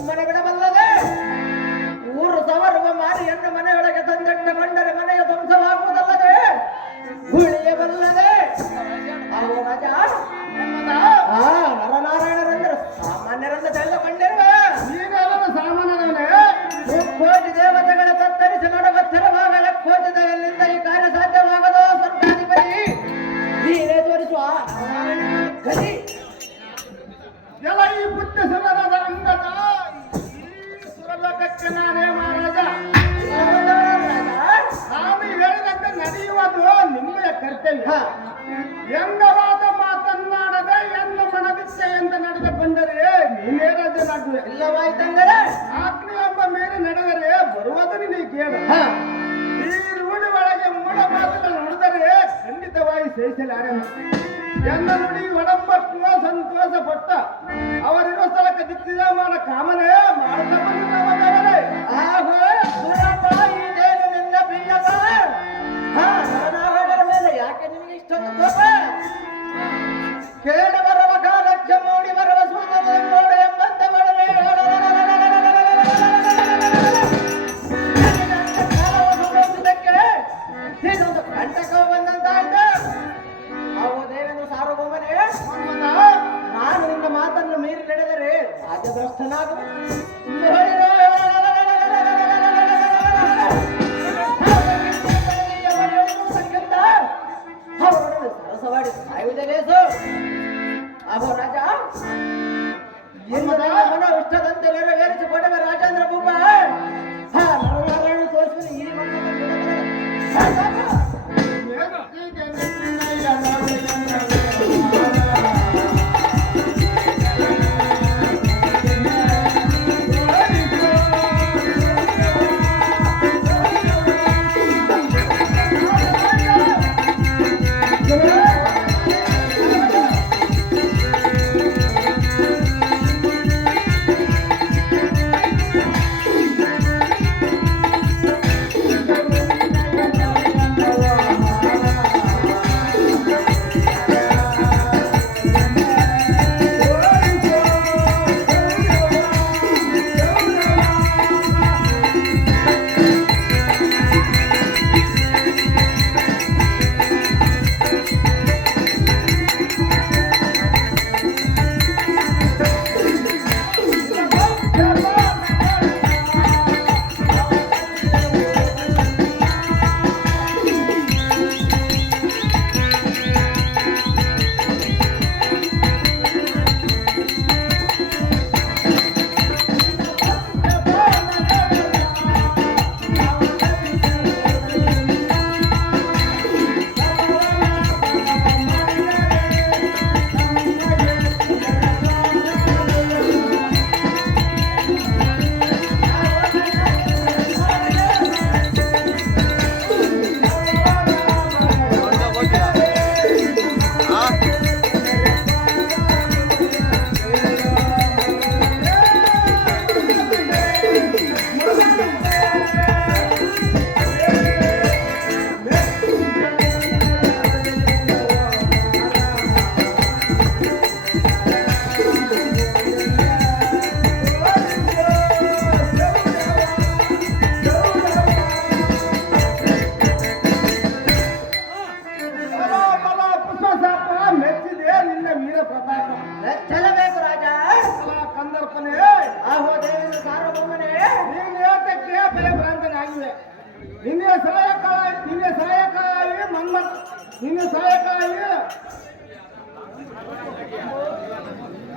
ಸುಮ್ಮನೆ ಬಿಡಬಲ್ಲದೆ ಊರು ಸವರುವ ಮಾರಿಯನ್ನು ಮನೆಯೊಳಗೆ ತಂದಿಟ್ಟುಕೊಂಡರೆ ಮನೆಯ ಧ್ವಂಸವಾಗುವುದಲ್ಲದೆ ಉಳಿಯಬಲ್ಲದೆ ನರನಾರಾಯಣರೆಂದರೆ ಸಾಮಾನ್ಯರೆಂದು ತಿಳಿದುಕೊಂಡಿರುವ ಸಾಮಾನ್ಯನೇ ಕೋಟಿ ದೇವತೆಗಳ ತತ್ತರಿಸಿ ನಡಗತ್ತಿರುವಾಗ ಕೋಟಿ ದಯೆಯಿಂದ ಈ ಕಾರ್ಯ ಸಾಧ್ಯವಾಗದೋ ಸರ್ಕಾಧಿಪತಿ ನೀನೇ ತೋರಿಸುವ ಗತಿ ಎಲ್ಲ ಈ ಬುದ್ಧ ಸುರರದ ಅಂಗದ ಸುರಲೋಕಕ್ಕೆ ನಾನೇ ಮಹಾರಾಜ. ನಾನು ಹೇಳಿದಂತೆ ನಡೆಯುವುದು ನಿಮ್ಮೆಯ ಕರ್ತವ್ಯ. ಎಂದವಾದ ಮಾತನ್ನಾಡದೆ ಎನ್ನ ಮನದಿಚ್ಛೆ ಎಂದು ನಡೆದುಕೊಂಡರೆ ನೀನೇ ರಾಜನಾಗುವೆ. ಇಲ್ಲವಾಯ್ತಂದರೆ ಆಜ್ಞೆ ಎಂಬ ಮೇಲೆ ನಡೆದರೆ ಬರುವುದು ನಿನಗೆ ಕೇಳು. ಈ ರೂಢಿ ಒಳಗೆ ಮೂಢ ಮಾತುಗಳು ನುಡಿದರೆ ಖಂಡಿತವಾಗಿ ಸಹಿಸಲಾರೆನು. ಎನ್ನ ನುಡಿ ಒಡಂಬಟ್ಟುವ ಸಂತೋಷ ಪಟ್ಟ ಅವರಿರುವ ಸ್ಥಳಕ್ಕೆ ದಿಕ್ಕಿದಮಾನ ಕಾಮನೆ ಮಾಡುತ್ತ ಬಂದಿದ್ದೇನೆ. ಮೇಲೆ ಯಾಕೆ ನಿಮಗೆ ಇಷ್ಟೊಂದು ಕೋಪ? ಕೇಳ ಬರುವ ಕಾಲಕ್ಕೆ ಮೂಡಿ ಬರುವ ಸೂರ್ಯ ನೋಡು ಎಂಬಂತೆ ಮಾಡಲೇ ಇದೊಂದು ಕಂಟಕ ಬಂದಂತಾಯ್ತು. ಅವು ದೇವೇಂದ್ರ ಸಾರ್ವಭೌಮನೇ, ನಾನು ನಿನ್ನ ಮಾತನ್ನು ಮೀರಿ ನಡೆದರೆ ರಾಜಭ್ರಷ್ಟನಾಗುವ ಅವರೊಡನೆ ಸರಸವಾಡಿ ಸಾಯುವುದೇ ಲೇಸು. ಅಹೋ ರಾಜ, ಮನ ಇಷ್ಟದಂತೆ ನೆರವೇರಿಸಿಕೊಡುವ ರಾಜೇಂದ್ರ ಭೂಪ. ನರನಾರಾಯಣ ತೋರಿಸಿದ ಈ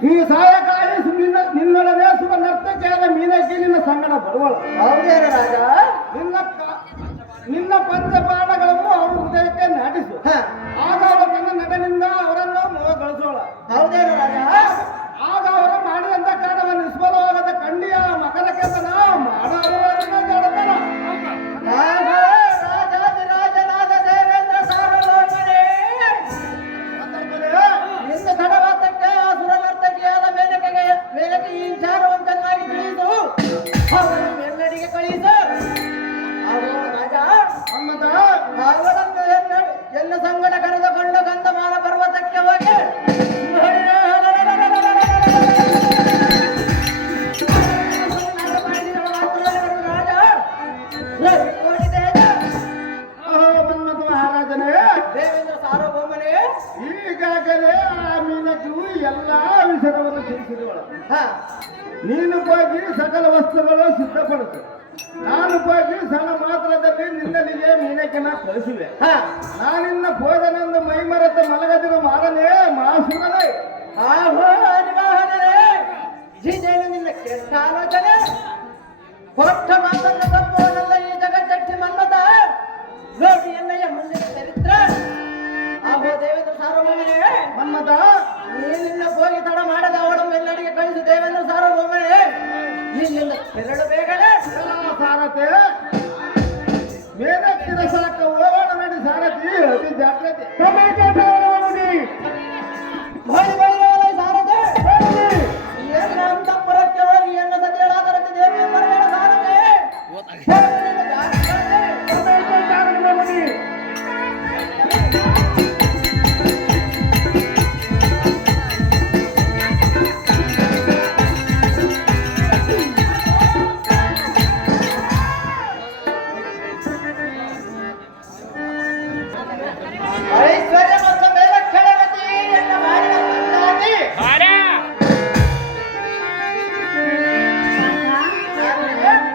ಈ ಸಹಾಯಕಾರಿ ನಿನ್ನೊಡನೆ ಸುಖ ನರ್ತಕಿಯಾದ ಮೀನಾಕ್ಷಿ ನಿನ್ನ ಸಂಗಡ ಬರುವಳು. ಹೌದೇನು ರಾಜ? ನಿನ್ನ ಪಂಚಪಾಠಗಳನ್ನು ಅವರ ಹೃದಯಕ್ಕೆ ನಾಟಿಸು. ಆಗ ಅವರ ತನ್ನ ನಟನಿಂದ ಅವರನ್ನು ಮೋಹಗೊಳಿಸೋಳ. ಹೌದೇನು ರಾಜ? ಆಗ ಅವರು ಮಾಡಿದಂತ ಕಾರ್ಯವನ್ನು ನಿಷ್ಫಲವಾಗದ ಕಂಡಿಯ ಮಕರಕ್ಕೆ ರಾಜರಾಜನಾದ ದೇವೇಂದ್ರ ಸಾರ್ವಭೌಮನೇ, ನಿನ್ನ ತಡವಾತಕ್ಕೆ ಆ ಸುರನರ್ತಕಿಯಾದ ಮೇಲಕ್ಕೆ ಈ ವಿಚಾರವನ್ನು ಚೆನ್ನಾಗಿ ತಿಳಿಯಿತು. ಅವರನ್ನು ಮೇಲ್ನಡಿಗೆ ಕಳಿಸು. ರಾಜ ಹನುಮಂತ ಹಾ ನೀನು ಹೋಗಿ ಸಕಲ ವಸ್ತುಗಳು ಸಿದ್ಧಪಡಿಸು. ನಾನು ಹೋಗಿ ಸಣ್ಣ ಮಾತ್ರದಲ್ಲಿ ನಿನ್ನಲ್ಲಿಗೆ ಮೀನಕನ ಕಳಿಸುವೆ. ಹಾ ನಾನಿನ್ನ ಬೋಧನೆಂದು ಮೈಮರೆತ ಮಲಗದಿನ ಮಾಡನೇ ಮಾಸುಗಲೇ. ಆಹೋ ನಿರ್ವಾಹಕರೇ, ಇದೇನು ನಿನ್ನ ಕೆಟ್ಟ ಆಲೋಚನೆ? ಕೊಟ್ಟ ಮಾತನ್ನು ತಪ್ಪುವನಲ್ಲ ಈ ಜಗತ್ತಟ್ಟಿ ಮನ್ನದ ನೋಡಿ ಎನ್ನಯ್ಯ ಮುಂದಿನ ಚರಿತ್ರೆ. ಆಹೋ ದೇವೇಂದ್ರ ಸಾರ್ವಭೌಮನೇ, ಮನ್ಮಥ, ನೀನಿನ್ನ ಹೋಗಿ ತಡ ಮಾಡದ ಅವಳ ಮೇಲ್ನಡಿಗೆ ಕಳಿಸು. ದೇವೇಂದ್ರ ಸಾರ್ವಭೌಮನೇ, ನಿನ್ನಿಂದ ತೆರಳು ಬೇಗನೆ. ಸಾರಥೆ ಮೇಲಕ್ಕಿನ ಸಾಕ ಹೋಗೋಣ ನಡಿ ಸಾರಥಿ. ಅತಿ ಜಾಗ್ರತೆ. ಮಾಡಿ ಬಳಿಯಾಲ ಸಾರದೆ ಏನ ಅಂತಃಪುರಕ್ಕೆ ಹೋಗಿ ಎನ್ನ ಸತಿಯಳಾದರಕ್ಕೆ ದೇವಿಯ ಮರಗಳ ಸಾರದೆ ಐಶ್ವರ್ಯ ಮತ್ತು ಮೇಲಕ್ಷಣಗತಿ ಎನ್ನ ಮಾಡಿದ ಸಂಗಾತಿ.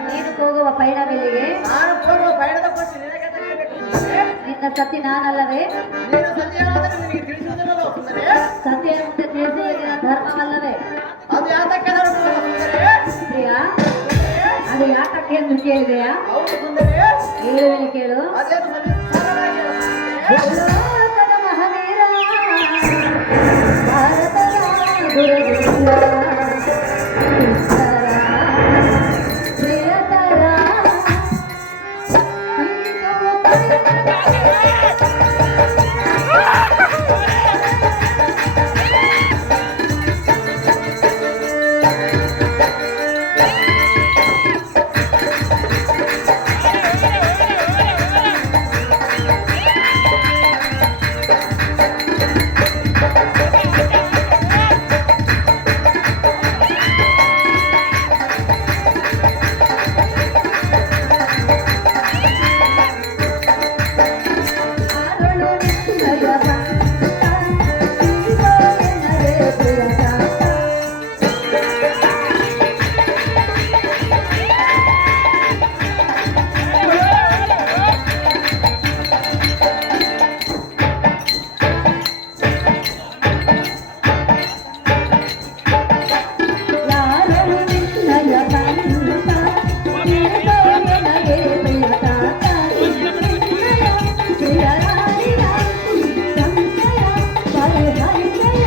ನೀನು ಹೋಗುವ ಪಯಣವೆಲ್ಲಿಗೆ? ನಾನು ಹೋಗುವ ಪಯಣದ ಬಗ್ಗೆ ನಿನಗೆ ತಿಳಿಯಬೇಕು. ನಿನ್ನ ಸತಿ ನಾನಲ್ಲವೇ? ನೀನು ಸತಿಯಾದರೆ ನಿನಗೆ ತಿಳಿಸುವುದಿಲ್ಲವೋ ಸುಂದರಿ? ಸತಿಯ ಮುಂದೆ ತಿಳಿಸುವುದು ನಿನ್ನ ಧರ್ಮವಲ್ಲವೇ? ಅದು ಯಾತಕ್ಕೆ ಧರ್ಮವಲ್ಲ ಸುಂದರಿ? ಪ್ರಿಯ, ಅದು ಯಾತಕ್ಕೆ ಎಂದು ಕೇಳಿದೆಯಾ? ಹೌದು ಸುಂದರಿ, ಹೇಳುವಿನ ಕೇಳು. ಅದೇನು ಸವಿಸ್ತಾರವಾಗಿ ಹೇಳು ಸುಂದರಿ. ಲೋಕದ ಮಹಾವೀರ, ಭಾರತದ ಗುರುವೀರ, ಪ್ರಿಯತರ, ಅರುಳು ನಿನ್ನಯ ಭಕ್ತ, ನೀನೋ ಎನ್ನದೆ ಪ್ರಿಯದಾತ. ಯಾರಳು ನಿನ್ನಯ ಭಕ್ತ, ನೀನೋ ಎನ್ನದೆ ಪ್ರಿಯದಾತ. ಪ್ರಿಯರಾಣಿಯ ಸಂಶಯ ಪರಿಹರಿಸಯ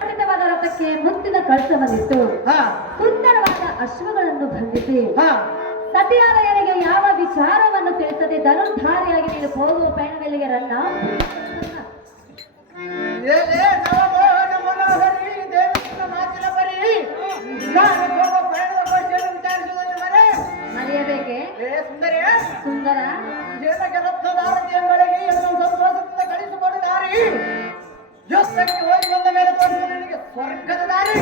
ಖಂಡಿತವಾದ ರಥಕ್ಕೆ ಮುತ್ತಿನ ಕಳಸವನ್ನಿಟ್ಟು ಹಾ ಸುಂದರವಾದ ಅಶ್ವಗಳನ್ನು ಬಂಧಿಸಿ ಹಾ ಸತಿಯಾಲಯನಿಗೆ ಯಾವ ವಿಚಾರವನ್ನು ತಿಳಿಸದೆ ಧನುರ್ಧಾರಿಯಾಗಿ ನೀನು ಹೋಗುವ ಪಯಣವೆಲ್ಲಿಗೆ ರನ್ನ. ಏಲೇ ನವಮೋಹನ ಮನೋಹರಿ ದೇವೇಂದ್ರ ಮಾತಿನ ಬರಿ. ನಾನು ಹೋಗುವ ಪಯಣದ ಬಗ್ಗೆಯನ್ನು ವಿಚಾರಿಸುವುದನ್ನು ಮರೆ. ಮರೆಯಬೇಕೆ ಏ ಸುಂದರಿ, ಸುಂದರ? ಜನಕ್ಕೆ ರತ್ನದಾರತಿ ಎಂಬಳಗಿ ಎಲ್ಲರೂ ಸಂತೋಷದಿಂದ ಕಳಿಸಿಕೊಡು ದಾರಿ. ಯುದ್ಧಕ್ಕೆ ಹೋಗಿ ಬಂದ ಮೇಲೆ ತೋರಿಸುವ ನಿನಗೆ ಸ್ವರ್ಗದ ದಾರಿ.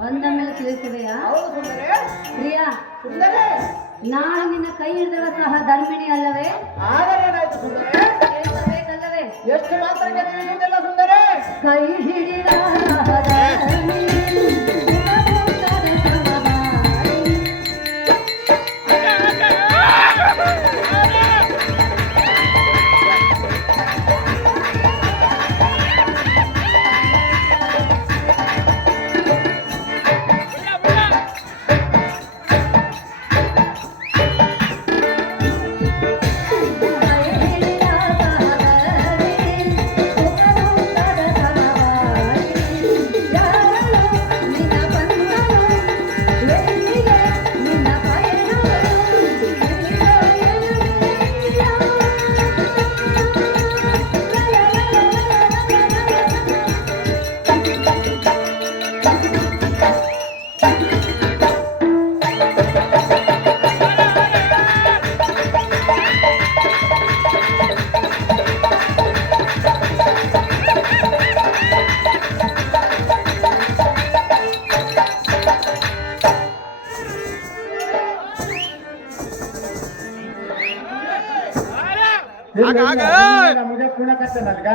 ಬಂದ ಮೇಲೆ ತಿಳಿಸುವೆಯಾ? ಹೌದು ಸುಂದರಿ. ಪ್ರಿಯ, ಸುಂದರಿ, ನಾನು ನಿನ್ನ ಕೈ ಹಿಡಿದವ ಸಹ ಧರ್ಮಿಣಿ ಅಲ್ಲವೇ? ಆದರೆ ಏನಾಯ್ತು ಸುಂದರಿ? ತಿಳಿಸಬೇಕಲ್ಲವೇ? ಎಷ್ಟು ಮಾತ್ರಕ್ಕೆ ತಿಳಿಸುವುದಿಲ್ಲ ಸುಂದರಿ. ಕೈ ಹಿಡಿದ ಧರ್ಮಿಣಿ, ಸುಖದುಃಖದ ಸಮಬಾಯಿ. ಕೈ ಹಿಡಿದ ಧರ್ಮಿಣಿ, ಸುಖದುಃಖದ ಸಮಬಾಯಿ. ಯಾರಳು ಮುಜೆ ಕುಣಕತ್ತೆ ನನಗ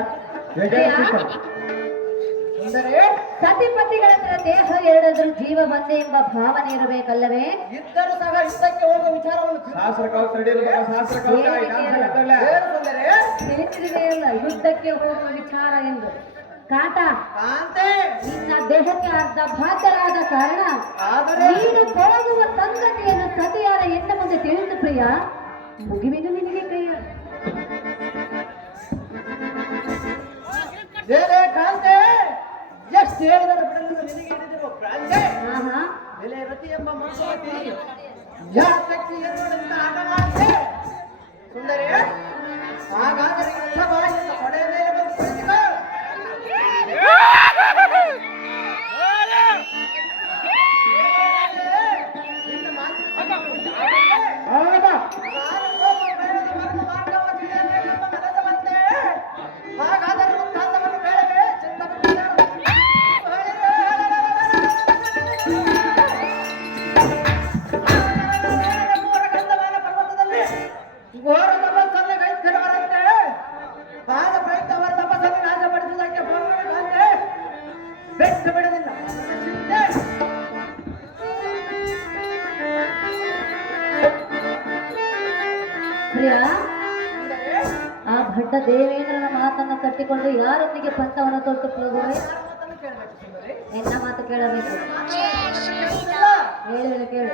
ಅಂದರೆ ಸತಿಪತಿಗಳ ಹತ್ರ ದೇಹ ಎರಡಾದ್ರೂ ಜೀವ ಒಂದೇ ಎಂಬ ಭಾವನೆ ಇರಬೇಕಲ್ಲವೇ? ಇದ್ದರೂ ಸಹ ಯುದ್ಧಕ್ಕೆ ಹೋಗುವ ವಿಚಾರವನ್ನು ತಿಳಿದಿದೆಯಲ್ಲ ಯುದ್ಧಕ್ಕೆ ಹೋಗುವ ವಿಚಾರ ಎಂದು. ಕಾಟ ಕಾಂತೆ ನಿನ್ನ ದೇಹಕ್ಕೆ ಅರ್ಧ ಬಾಧ್ಯರಾದ ಕಾರಣ ನೀನು ಹೋಗುವ ಸಂಗತಿಯನ್ನು ಸತಿಯಾರ ಎನ್ನ ಮುಂದೆ ತಿಳಿದು ಪ್ರಿಯ ಮುಗಿವಿನ ನಿನಗೆ ಕೈಯ ಕಾಂತೆ ಎಷ್ಟು ಹೇಳಿದರೆ ಬಿಡಲು ನಿನಗೆ ಹಿಡಿದಿರುವ ಪ್ರಾಂತೆ ಆಹಾ ಬೆಲೆ ರತಿ ಎಂಬ ಮಕ್ಕಳಾಗಿ ಯಾತಕ್ಕೆ ಎನ್ನುವುದನ್ನು ಆಟ ಮಾಡ್ತೆ ಸುಂದರಿ. ಹಾಗಾದರೆ ಎಲ್ಲ ಬಾಯಿಯನ್ನು ಹೊಡೆಯ ಮೇಲೆ ಬಂದು ಕುಳಿತುಕೋ. ನಿನ್ನ ಮಾತಿನ ಹಾಗಾದರೆ ವೃತ್ತಾಂತವನ್ನು ಬೇಡವೇ? ಪರ್ವತದಲ್ಲಿ ಘೋರ ತಪಸ್ಸನ್ನು ಕೈತರವರಂತೆ ಬಾಲ ಪ್ರಯುಕ್ತ ಅವರ ತಪಸ್ಸನ್ನು ನಾಶಪಡಿಸುವುದಕ್ಕೆ ಹೋಗಬೇಕಂತೆ ಬೆಟ್ಟು ಬಿಡಲಿಲ್ಲ. ಪ್ರಿಯ ಆ ಭಟ್ಟ ದೇವೇಂದ್ರನ ಮಾತನ್ನು ಕಟ್ಟಿಕೊಂಡು ಯಾರೊಂದಿಗೆ ಪಂಥವನ್ನು ತೊಟ್ಟು ಹೋಗುವೆ? ಎನ್ನ ಮಾತು ಕೇಳಬೇಕು. ಹೇಳು ಕೇಳು.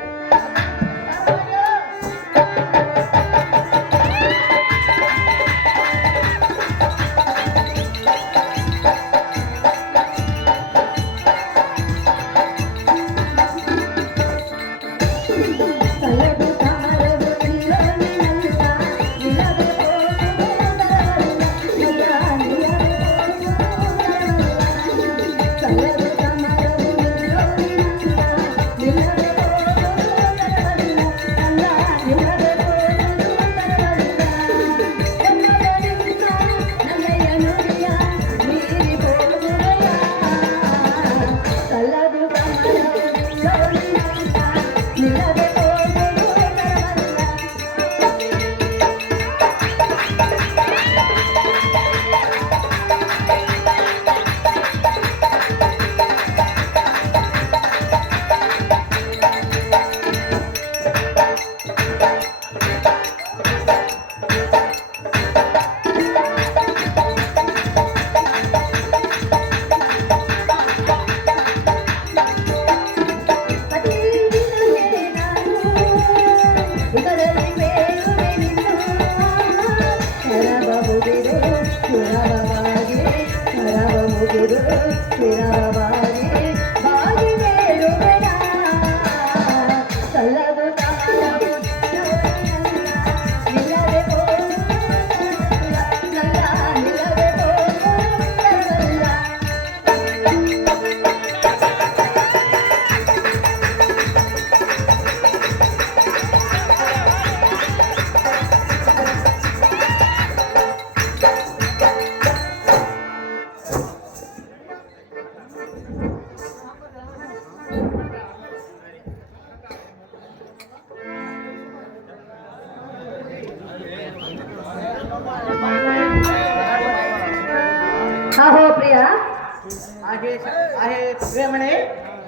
ಆಹೋ ಪ್ರಿಯ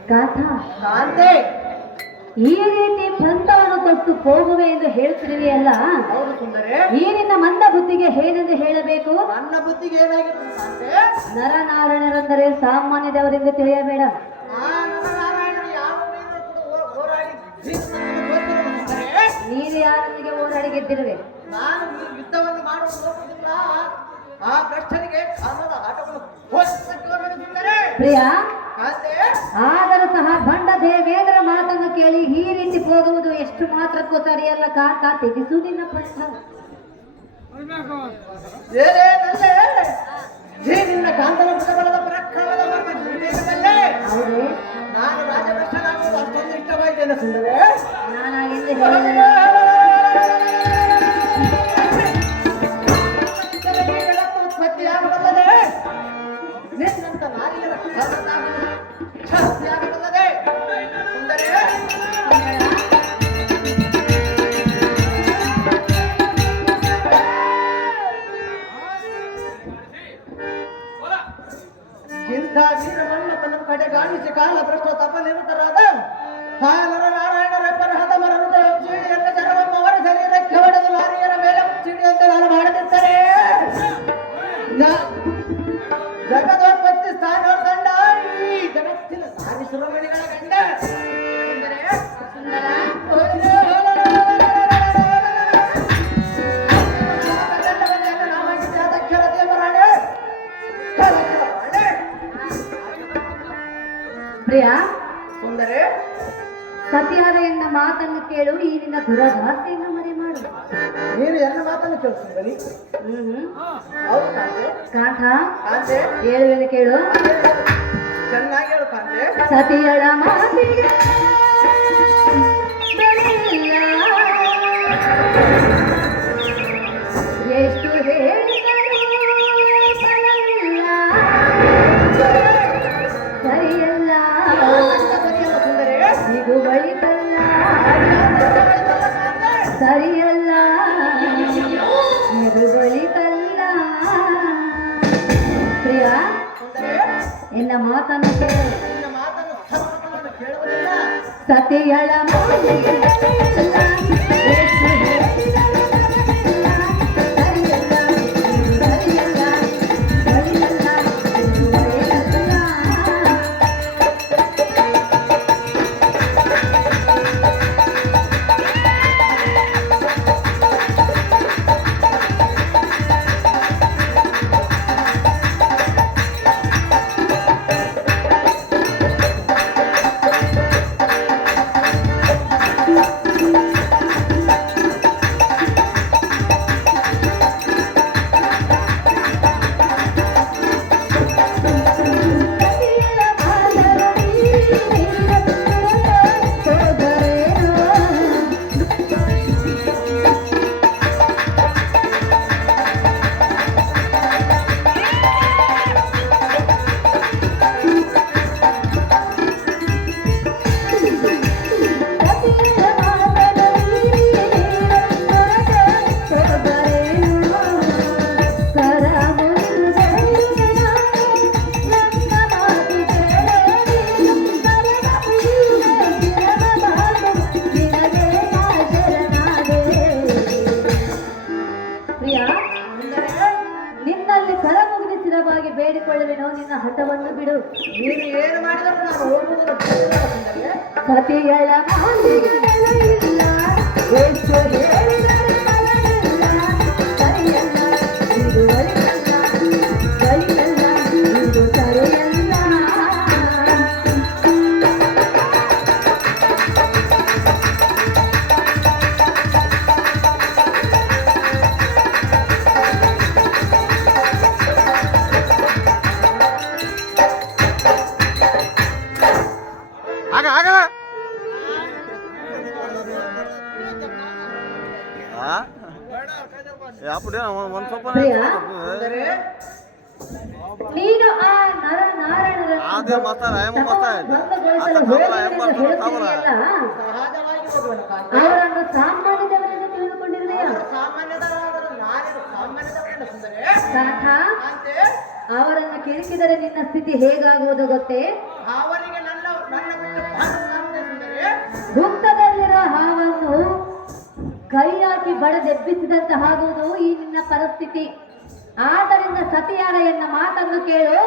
ಕಾಂತೆ ಈ ರೀತಿ ಪಂಥವನ್ನು ತೊಟ್ಟು ಹೋಗುವೆ ಎಂದು ಹೇಳ್ತಿರುವೆಯಲ್ಲ, ಹೌದು ಸುಂದರಿ. ಈ ನಿನ್ನ ಮಂದ ಬುದ್ಧಿಗೆ ಏನೆಂದು ಹೇಳಬೇಕು? ನನ್ನ ಬುದ್ಧಿಗೆ ಏನಾಗಿತ್ತು ಕಾಂತೆ? ನರನಾರಾಯಣರೆಂದರೆ ಸಾಮಾನ್ಯದವರೆಂದು ತಿಳಿಯಬೇಡ. ಆ ನರನಾರಾಯಣರು ಯಾವ ಮೇಲೂ ಕೂಡ ಹೋರಾಡಿ ನೀನು ಯಾರೊಂದಿಗೆ ಹೋರಾಡಿ ಗೆದ್ದಿರುವೆ? ನಾನು ಈ ಯುದ್ಧವನ್ನು ಮಾಡಲು ಹೋಗುವುದಿಲ್ಲ. ಆ ಭ್ರಷ್ಟನಿಗೆ ಕಾರಣದ ಆಟವನ್ನು ಹೋಲಿಸುತ್ತಿದ್ದಾರೆ. ಪ್ರಿಯ ಕಾಂತೆ ಆದರೂ ಸಹ ಬಂಡ ದೇವೇಂದ್ರ ಮಾತನ್ನು ಕೇಳಿ ಈ ರೀತಿ ಹೋಗುವುದು ಎಷ್ಟು ಮಾತ್ರಕ್ಕೂ ಸರಿಯಲ್ಲ. ಕಾಂತ ತೆಗೆಸು ನಿನ್ನ ಪಂಥ. ನಿನ್ನ ಕಾಂತನ ಬಲದ ಪರಾಕ್ರಮದ ವಿವೇಕದಲ್ಲೇ ಹೌದೇ? ನಾನು ರಾಜಭ್ರಷ್ಟನಾಗುವುದು ಅಷ್ಟೊಂದು ಇಷ್ಟವಾಗಿದ್ದೇನೆ ಸುಂದರೇ. ನಾನಾಗಿಂದು ಹೇಳಿದೆ ಉತ್ಪತ್ತಿಯಾಗಬಲ್ಲದೆ ನಿನ್ನಂತ ನಾರಿಯರ ಶಕ್ತಿಯಾಗಬಲ್ಲದೆ ಸುಂದರೇ. ಸತಿಯಾರ ಎನ್ನ ಮಾತನ್ನು ಕೇಳು, ಈ ನಿನ್ನ ದುರಭಾಷೆಯನ್ನು ಮರೆ ಮಾಡು. ನೀನು ಎಲ್ಲ ಮಾತನ್ನು ಕೇಳು ಸುಂದರಿ. ಹೌದು ಕಾಂತೆ. ಕಾಂತ ಕಾಂತೆ ಹೇಳುವೆನು ಕೇಳು. ಚೆನ್ನಾಗಿ ಹೇಳು ಕಾಂತೆ. ಸತಿಯಳ ಮಾತಿಗೆ ಬೆಲೆಯಿಲ್ಲ, ಎಷ್ಟು ಹೇಳಿದರೂ ಫಲವಿಲ್ಲ. ಸರಿಯಲ್ಲ ಸರಿಯಲ್ಲ ಸುಂದರಿ. ಇದು ಬಳಿಕಲ್ಲ, ಸರಿಯಲ್ಲ ಇದು ಬಳಿಕಲ್ಲ. ಪ್ರಿಯ ಸುಂದರಿ ಎನ್ನ ಮಾತನ್ನು ಕೇಳು. ನಿನ್ನ ಮಾತನ್ನು ಸರ್ವತನ್ನು ಕೇಳುವುದಿಲ್ಲ. ಸತಿಯಳ ಮಾತಿಗೆ ಬೆಲೆಯಿಲ್ಲ, ಎಷ್ಟು ಹೇಳಿದರೂ ಫಲವಿಲ್ಲ. ಸರಿಯಲ್ಲ ಇದು ಸರಿಯಲ್ಲ, ಬಳಿಕಲ್ಲ ಇದು ಬಳಿಕಲ್ಲ. ನಿನ್ನಲ್ಲಿ ಕರ ಮುಗಿದು ಸ್ಥಿರವಾಗಿ ಬೇಡಿಕೊಳ್ಳುವೆನೋ, ನಿನ್ನ ಹಠವನ್ನು ಬಿಡು. ನೀನು ಏನು ಮಾಡಿದರೂ ನಾನು ಹೋಗುವುದನ್ನು ಬಿಡುವುದಿಲ್ಲ ಸುಂದರಿ. ಸತಿಯಳ ಮಾತಿಗೆ ಬೆಲೆಯಿಲ್ಲ, ಎಷ್ಟು ಹೇಳಿದರೂ ಫಲವಿಲ್ಲ. ಸರಿಯಲ್ಲ ಇದು ಬಳಿಕಲ್ಲ, ಬಳಿಕಲ್ಲ ಇದು ಸರಿಯಲ್ಲ. ಪ್ರಿಯ, ಸುಂದರಿ ನೀನು ಆ ನರ ನಾರಾಯಣರನ್ನು ಭಂಗಗೊಳಿಸಲು ಹೋಗುವುದೆಂದು ಹೇಳುತ್ತೀಯಲ್ಲ, ಸಹಜವಾಗಿ ಹೋಗುವನು ಕಾಂತೆ. ಅವರನ್ನು ಸಾಮಾನ್ಯದವರೆಂದು ತಿಳಿದುಕೊಂಡಿರುವೆಯಾ? ಸಾಮಾನ್ಯದವರಾದರೂ ನಾನೇನು ಸಾಮಾನ್ಯದವರಲ್ಲ ಸುಂದರಿ. ಕಾಂತ, ಕಾಂತೆ ಅವರನ್ನು ಕೆಣಕಿದರೆ ನಿನ್ನ ಸ್ಥಿತಿ ಹೇಗಾಗುವುದು ಗೊತ್ತೇ? ಅವರಿಗೆ ನನ್ನ ಬಿಟ್ಟು ಭಾಗವಹಿಸುತ್ತದೆ ಸುಂದರಿ. ಗುಪ್ತದಲ್ಲಿರೋ ಹಾವನ್ನು ಕೈ ಹಾಕಿ ಬಡದೆಬ್ಬಿಸಿದಂತ ಆಗುವುದು ಈ ನಿನ್ನ ಪರಿಸ್ಥಿತಿ. ಆದ್ದರಿಂದ ಸತಿಯಾರ ಎನ್ನ ಮಾತನ್ನು ಕೇಳು,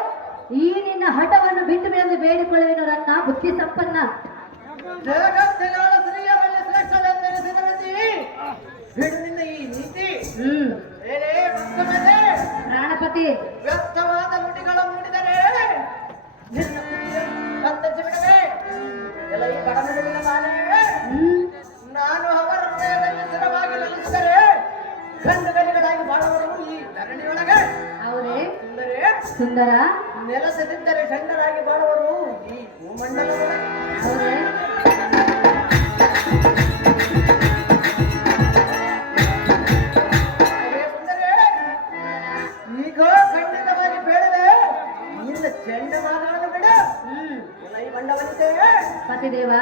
ಈ ನಿನ್ನ ಹಠವನ್ನು ಬಿಟ್ಟು ಬಿಡಲು ಬೇಡಿಕೊಳ್ಳುವೆನು. ನನ್ನ ಬುದ್ಧಿ ಸಂಪನ್ನ. ಜಗತ್ತಿನಾಳ ಸ್ತ್ರೀಯರಲ್ಲಿ ಶ್ರೇಷ್ಠವೆಂದೆನಿಸಿದವತಿ. ಬಿಡು ನಿನ್ನ ಈ ನೀತಿ. ಏನೇ ಭಕ್ತಮನೆ, ಪ್ರಾಣಪತಿ, ವ್ಯರ್ಥವಾದ ನುಡಿಗಳ ನುಡಿದರೆ ನಿನ್ನ ಬುದ್ಧಿಯನ್ನು ಕತ್ತರಿಸಿ ಬಿಡವೆ. ಎಲ್ಲ ಈ ಕಡನುಡಿಗಳ ಮಾಲೆ. ನಾನು ಅವರ ಹೃದಯದಲ್ಲಿ ಸ್ಥಿರವಾಗಿ ನೆಲೆಸಿದರೆ ಗಂಡುಗಲಿಗಳಾಗಿ ಬಾಳುವರು ಈ ಧರಣಿಯೊಳಗೆ. ಅವರೇ ಸುಂದರಿ ಸುಂದರ, ನೆಲೆಸದಿದ್ದರೆ ಷಂಡರಾಗಿ ಬಾಳುವರು ಈ ಭೂಮಂಡಲದೊಳಗೆ. ಅವರೇ ಸುಂದರಿ ಈಗ ಖಂಡಿತವಾಗಿ ಬೇಡವೆ. ನಿನ್ನ ಚೆಂಡ ಮಾತುಗಳನ್ನು ಬಿಡು. ಎಲ್ಲ ಈ ಬಂಡವನಿತೆ. ಪತಿದೇವ,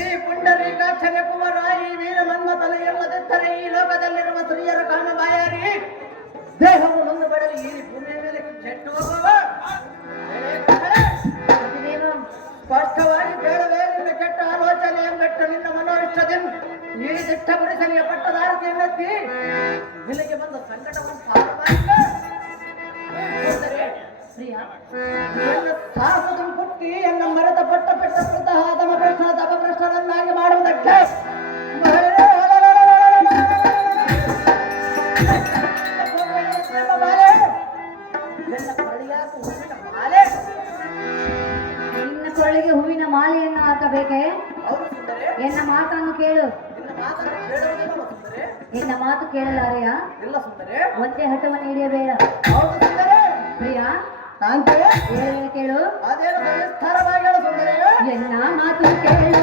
ಈ ಪುಂಡರೀಕಾಕ್ಷನ ಕುಮಾರ, ಈ ವೀರ ಮನ್ಮಥನ ಇಲ್ಲದಿದ್ದರೆ ಈ ಲೋಕದಲ್ಲಿರುವ ಸ್ತ್ರೀಯರ ಕಾಮ ಬಾಯಾರಿ ದೇಹವು ಒಂದು ಬಡಲಿ ಈ ಭೂಮಿಯ ಮೇಲೆ ಕೆಟ್ಟು ಹೋಗುವ. ಪತಿದೇವ, ಸ್ಪಷ್ಟವಾಗಿ ಬೇಡವೇ. ನಿನ್ನ ಕೆಟ್ಟ ಆಲೋಚನೆ ಎಂಬೆಟ್ಟು ನಿನ್ನ ಮನೋಇಷ್ಟದಿಂದ ಈ ದಿಟ್ಟ ಪುರುಷನಿಗೆ ಪಟ್ಟದಾರತಿಯನ್ನೆತ್ತಿ ನಿನಗೆ ಬಂದ ಸಂಕಟವನ್ನು ಪಾರ ಮಾಡಿಕೊ. ಪ್ರಿಯ, ನನ್ನ ಸಾಹಸವನ್ನು ಹುಟ್ಟಿ ಎನ್ನ ಮರೆತ ಪಟ್ಟ ಪೆಟ್ಟ ಕೃತಃ ದಮಭ್ರಷ್ಟ ದಪಭ್ರಷ್ಟರನ್ನಾಗಿ ಮಾಡುವುದಕ್ಕೆ ನಿನ್ನ ಕೊರಳಿಗೆ ಹೂವಿನ ಮಾಲೆಯನ್ನು ಹಾಕಬೇಕೆ? ಹೌದು ಸುಂದರಿ. ಎನ್ನ ಮಾತನ್ನು ಕೇಳು. ನಿನ್ನ ಮಾತನ್ನು ಕೇಳುವುದಿಲ್ಲ ಸುಂದರಿ. ನಿನ್ನ ಮಾತು ಕೇಳಲಾರೆಯ? ಇಲ್ಲ ಸುಂದರಿ. ಒಂದೇ ಹಠವನ್ನು ಹಿಡಿಯಬೇಡ. ಹೌದು ಸುಂದರಿ. ಪ್ರಿಯ ಕಾಂತೆ ಏನು ಕೇಳು. ಅದೇನು ವಿಸ್ತಾರವಾಗಿ ಹೇಳು ಸುಂದರಿ. ಎನ್ನ ಮಾತು ಕೇಳು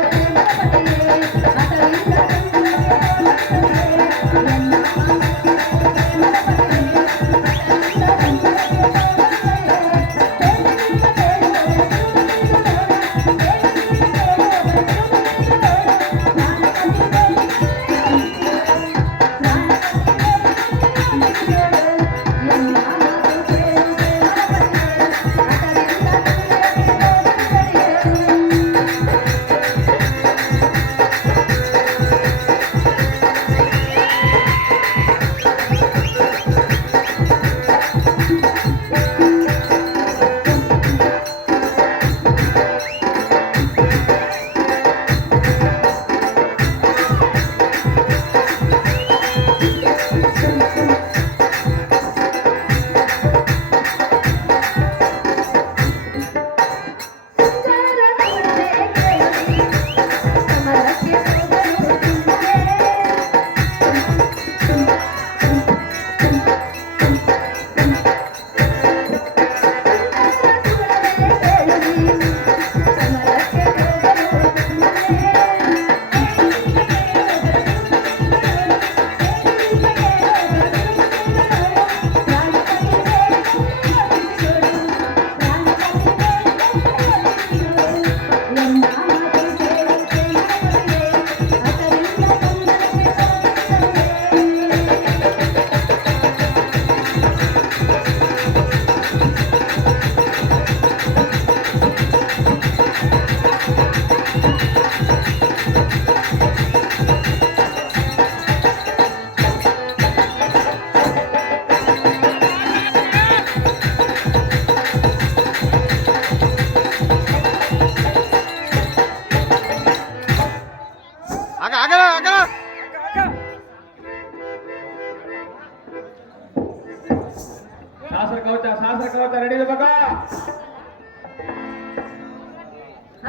ಶಾಸ್ತ್ರ ಕವಚ ರೆಡಿ ಇದೆ ಬಗ.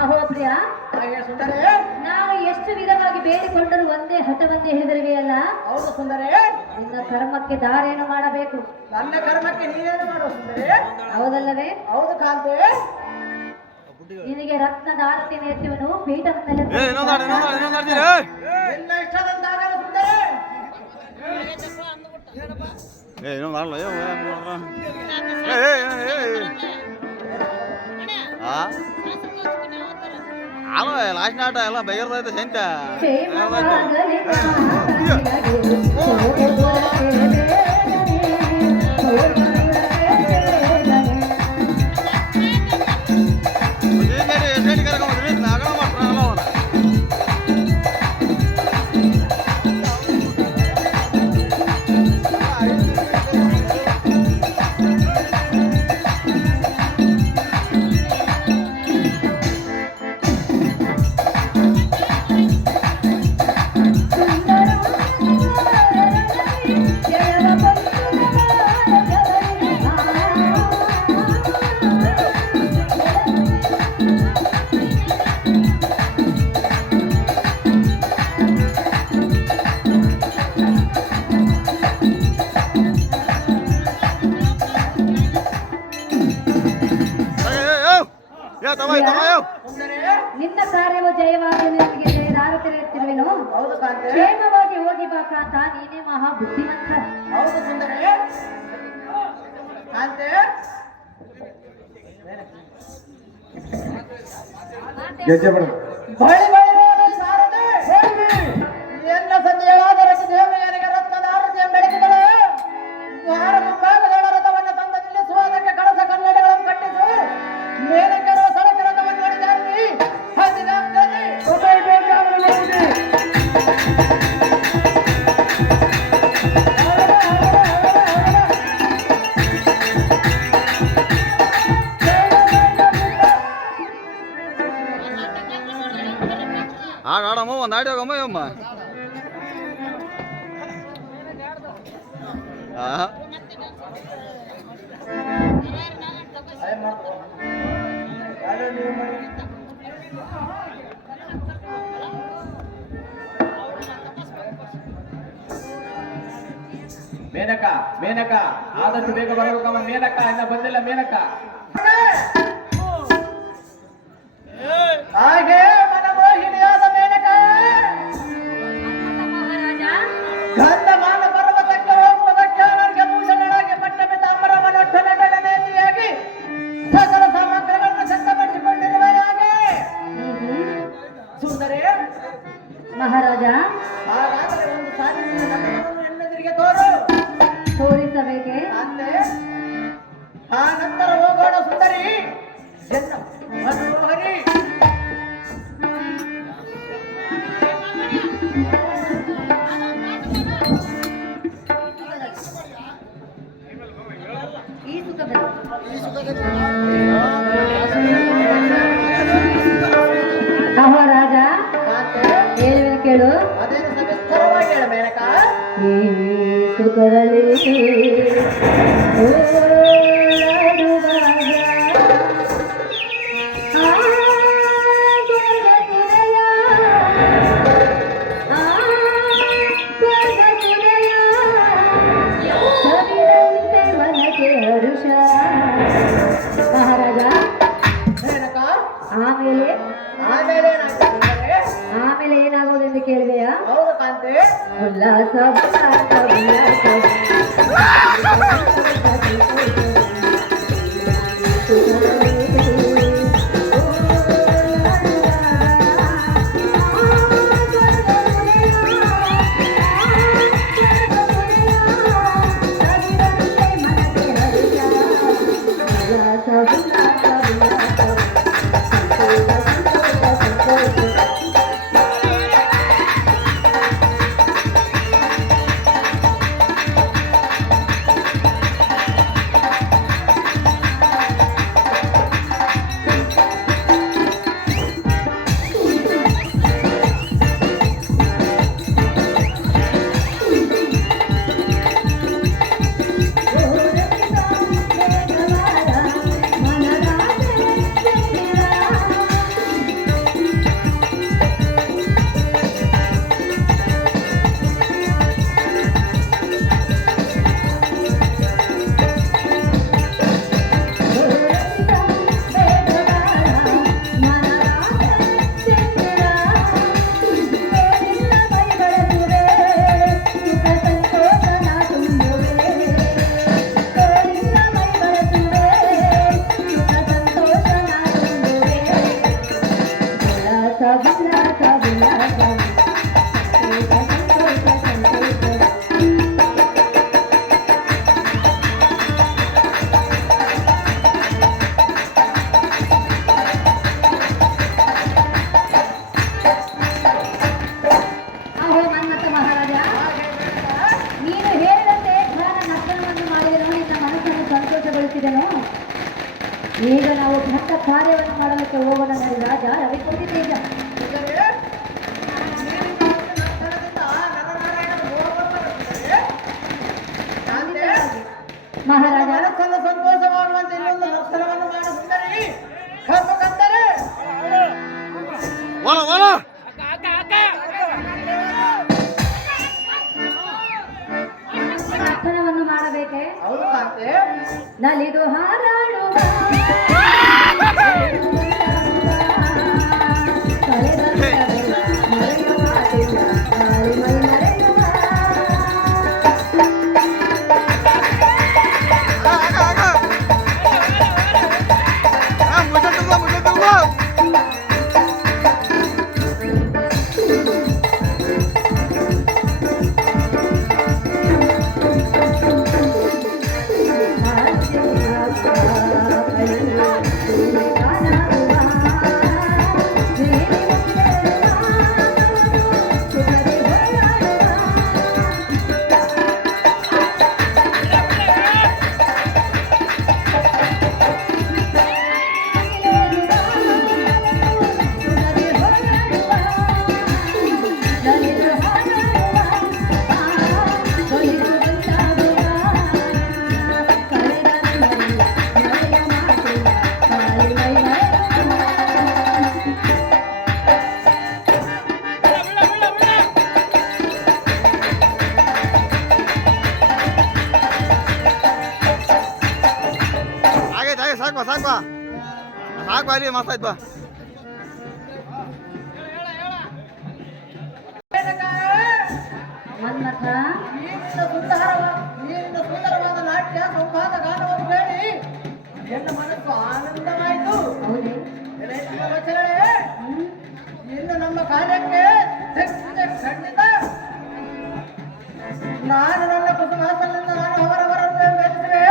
ಅಹೋ ಪ್ರಿಯ, ಹಾಗೆ ಸುಂದರಿ. ನಾನು ಎಷ್ಟು ವಿಧವಾಗಿ ಬೇಡಿಕೊಂಡರೂ ಒಂದೇ ಹಠವನ್ನೇ ಹಿಡಿದಿರುವೆಯಲ್ಲ. ಹೌದು ಸುಂದರಿ. ನಿನ್ನ ಕರ್ಮಕ್ಕೆ ದಾರೇನು ಮಾಡಬೇಕು. ನನ್ನ ಕರ್ಮಕ್ಕೆ ನೀನೇನು ಮಾಡುವ ಸುಂದರಿ. ಹೌದಲ್ಲವೇ? ಹೌದು ಕಾಂತೆ. ನಿನಗೆ ರತ್ನದ ಆರತಿ ನೇತ್ಯವನು ಪೀಠದ ಮೇಲೆ ನಿನ್ನ ಇಷ್ಟದಂತಾಗಲು ಸುಂದರಿ. ಲಾಸ್ಟ್ ನಾಟ ಎಲ್ಲ ಬಗೆರ್ದೈತೆ ಸಂತ ನಿನ್ನ ಕಾರ್ಯವು ಜಯವಾಗಿ ನಿನಗೆ ಜಯದಾರತಿರುವೆನು. ಹೌದು ಕಾಂತೆ. ಕ್ಷೇಮವಾಗಿ ಹೋಗಿ ಬಾ ಕಾಂತ, ನೀನೇ ಮಹಾ ಬುದ್ಧಿವಂತ. ಹೌದು ಸುಂದರಿ. ಕಾಂತೆ ಗೆಜ್ಜೆ ಬಡ ಬಳಿ ಬಳಿ ಸಾರದೆ ಎಲ್ಲ ಸಂಜೆಗಳಾದ ದೇವಯಾನಿಗೆ ರತ್ನದ ಆರತಿಯ ಬೆಳಕಿದಳು. ದ್ವಾರ ಮುಂಭಾಗದ ರಥವನ್ನು ತಂದ ನಿಲ್ಲಿಸುವುದಕ್ಕೆ ಕಳಸ ಕನ್ನಡಿಗಳನ್ನು ಕಟ್ಟಿಸು. ಮೇಲಕ್ಕೆ ಸಡಕ ರಥವನ್ನು ಮಾಡಿದಾರಿ ಹದಿನಾಲ್ಕನೇ ಆಡಮ್ಮ ಒಂದು ಆಡಿ ಹೋಗಮ್ಮ ಅಮ್ಮ ಮೇನಕ ಮೇನಕ ಆದಷ್ಟು ಬೇಗ ಬರಬೇಕಮ್ಮ ಮೇನಕ ಇನ್ನ ಬಂದಿಲ್ಲ ಮೇನಕ ಹಾಗೆ ಮನಮೋಹಿನಿಯಾದ ಮೇನಕ ಮಹಾರಾಜ ಗಂಧಮಾನ ಪರ್ವತಕ್ಕೆ ಹೋಗುವುದಕ್ಕೆ ಅವರಿಗೆ ಭೂಷಣರಾಗಿ ಪಟ್ಟೆ ನಟನೆಯಾಗಿ ಸಕಲ ಸಾಮಗ್ರಿಗಳನ್ನು ಸಿದ್ಧಪಡಿಸಿಕೊಂಡಿರುವ ಹಾಗೆ ಸುಂದರಿ ಮಹಾರಾಜ ಹಾಗಾದರೆ ಒಂದು ಸಾರಿ ಹೆಣ್ಣೆದುರಿಗೆ ತೋರು ತೋರಿಸಬೇಕೆ ಅಂತೆ ಆ ನಂತರ ಹೋಗೋಣ ಸುಂದರಿ ಎನ್ನ ಮನೋಹರಿ ಈ ಸುಖದಲ್ಲಿ ಮಹಾರಾಜ ಕಾಂತೆ ಹೇಳುವೆ ಕೇಳು ಅದೇನು ಸವಿಸ್ತರವಾಗಿ ಹೇಳ ಮೇನಕ ಈ ಸುಖದಲ್ಲಿ ಓಡಾಡುವಾಗ ಆ ಸ್ವರ್ಗಸುರೆಯ, ಆ ಸ್ವರ್ಗಸುರೆಯ, ಸವಿದಂತೆ ಮನಕ್ಕೆ ಹರುಷ. ಮಹಾರಾಜ ಮೇನಕ ಆಮೇಲೆ ಆಮೇಲೆ ಏನಾಯ್ತು ಸುಂದರಿ? ಆಮೇಲೆ ಏನಾಗೋದೆಂದು ಕೇಳಿದೆಯಾ? ಹೌದು ಕಾಂತೆ ಉಲ್ಲಾಸ ಉಲ್ಲಾಸ ಉಲ್ಲಾಸ ಈಗ ನಾವು ಭಕ್ತ ಕಾರ್ಯವನ್ನು ಮಾಡಲಿಕ್ಕೆ ಹೋಗೋಣ ನೋಡಿ ರಾಜ ರವಿಕೋಟಿ ತೇಜ. ಮಹಾರಾಜ ಮನಸ್ಸನ್ನು ಸಂತೋಷವಾಗುವಂತೆ ಇನ್ನೊಂದು ನರ್ತನವನ್ನು ಮಾಡು ಸುಂದರಿ. ಕಬ್ಬು ಕತ್ತರೆ ಒಳ ಒಳ ನರ್ತನವನ್ನು ಮಾಡಬೇಕೆ? ಹೌದು ಕಾಂತೆ ನಲಿದು ಹಾರಾಡುವ ಬಾಲಿ ಮಸ್ತ್ ಆಯ್ತು ಬಾ ಮನ್ಮಥ ನೀರಿನ ಸುಂದರವಾದ ನಾಟ್ಯ ಸಂವಾದ ಗಾನವನ್ನು ಕೇಳಿ ನನ್ನ ಮನಸ್ಸು ಆನಂದವಾಯಿತು. ಹೌದೇ? ವಚನವೇ, ಇನ್ನು ನಮ್ಮ ಕಾರ್ಯಕ್ಕೆ ಖಂಡಿತ ನಾನು ನನ್ನ ಕುಸುಮಾಸನದಿಂದ ನಾನು ಅವರವರನ್ನು ಬೆಳೆಸಿವೆ.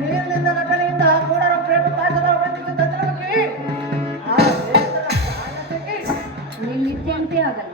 ನೀರಿನಿಂದ ನಟನೆಯಿಂದ ಕೂಡರ ಪ್ರೇಮ ಪಾಶದ ಬಂಧಿಸಿ ಚಂದ್ರಮುಖಿ ಆ ದೇಶದ ಪ್ರಾಣ ತೆಗಿ. ನಿಲ್ಲಿದ್ದಂತೆ ಆಗಲ್ಲ.